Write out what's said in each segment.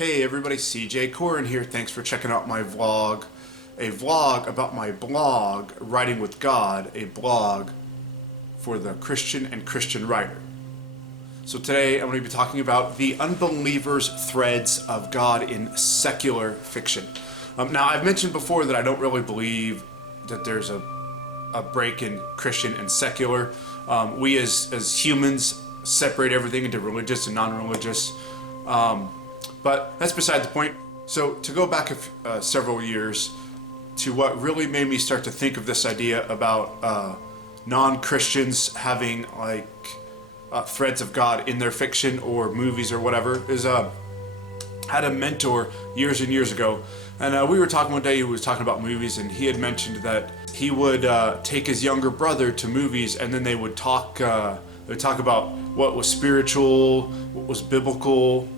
Hey everybody, CJ Corin here. Thanks for checking out my vlog. A vlog about my blog, Writing with God, a blog for the Christian and Christian writer. So today I'm going to be talking about the unbeliever's threads of God in secular fiction. Now I've mentioned before that I don't really believe that there's a break in Christian and secular. We as humans separate everything into religious and non-religious. But that's beside the point. So to go back several years to what really made me start to think of this idea about non-Christians having like threads of God in their fiction or movies or whatever is had a mentor years and years ago, and we were talking one day. He was talking about movies, and he had mentioned that he would take his younger brother to movies, and then they would talk about what was spiritual, what was biblical,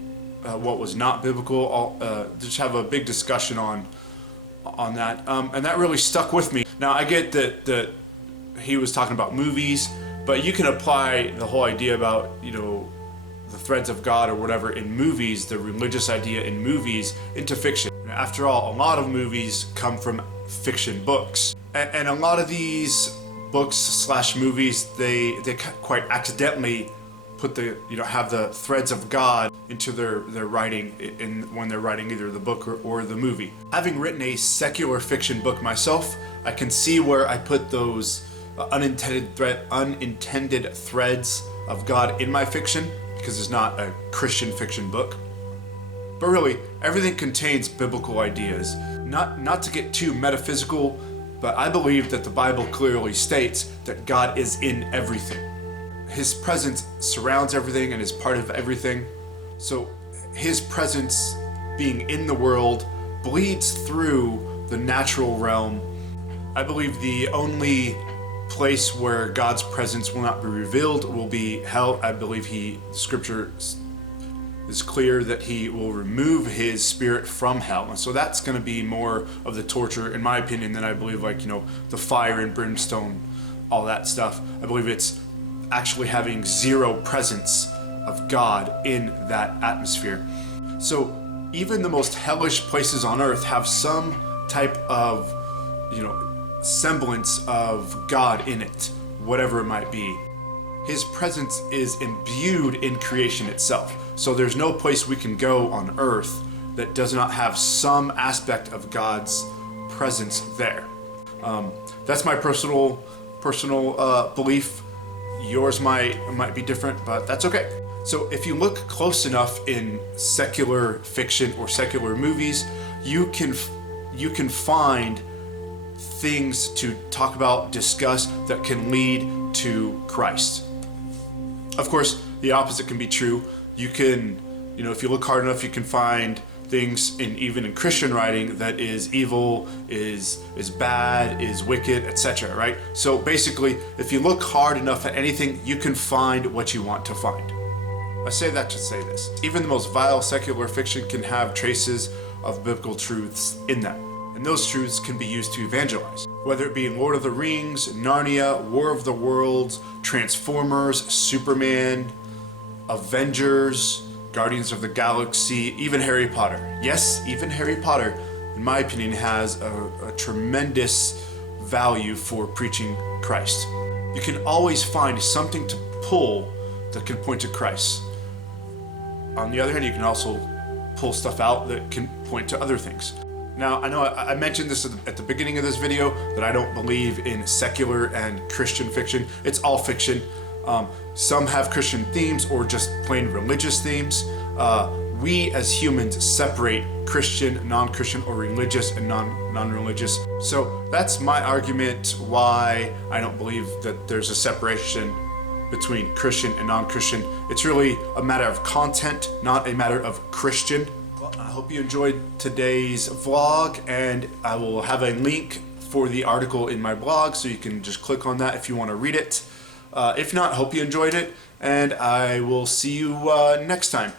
what was not biblical, just have a big discussion on that, and that really stuck with me. Now I get that he was talking about movies, but you can apply the whole idea about, the threads of God or whatever in movies, the religious idea in movies, into fiction. After all, a lot of movies come from fiction books, and a lot of these books / movies, they quite accidentally put have the threads of God into their writing when they're writing either the book or the movie. Having written a secular fiction book myself, I can see where I put those unintended threads of God in my fiction, because it's not a Christian fiction book. But really, everything contains biblical ideas. Not to get too metaphysical, but I believe that the Bible clearly states that God is in everything. His presence surrounds everything and is part of everything. So his presence being in the world bleeds through the natural realm. I believe the only place where God's presence will not be revealed will be hell. I believe Scripture is clear that he will remove his spirit from hell. And so that's going to be more of the torture, in my opinion, than I believe the fire and brimstone, all that stuff. I believe it's actually having zero presence of God in that atmosphere. So even the most hellish places on earth have some type of, semblance of God in it, whatever it might be. His presence is imbued in creation itself. So there's no place we can go on earth that does not have some aspect of God's presence there. That's my personal belief. Yours might be different, but that's okay. So if you look close enough in secular fiction or secular movies, you can find things to talk about, discuss, that can lead to Christ. Of course, the opposite can be true. You can, if you look hard enough, you can find things even in Christian writing that is evil, is bad, is wicked, etc. Right? So basically, if you look hard enough at anything, you can find what you want to find. I say that to say this: even the most vile secular fiction can have traces of biblical truths in them, and those truths can be used to evangelize. Whether it be in Lord of the Rings, Narnia, War of the Worlds, Transformers, Superman, Avengers, Guardians of the Galaxy, even Harry Potter. Yes, even Harry Potter, in my opinion, has a tremendous value for preaching Christ. You can always find something to pull that can point to Christ. On the other hand, you can also pull stuff out that can point to other things. Now, I know I mentioned this at the beginning of this video, that I don't believe in secular and Christian fiction. It's all fiction. Some have Christian themes or just plain religious themes. We as humans separate Christian, non-Christian, or religious and non-religious. So that's my argument why I don't believe that there's a separation between Christian and non-Christian. It's really a matter of content, not a matter of Christian. Well, I hope you enjoyed today's vlog, and I will have a link for the article in my blog, so you can just click on that if you want to read it. If not, hope you enjoyed it, and I will see you next time.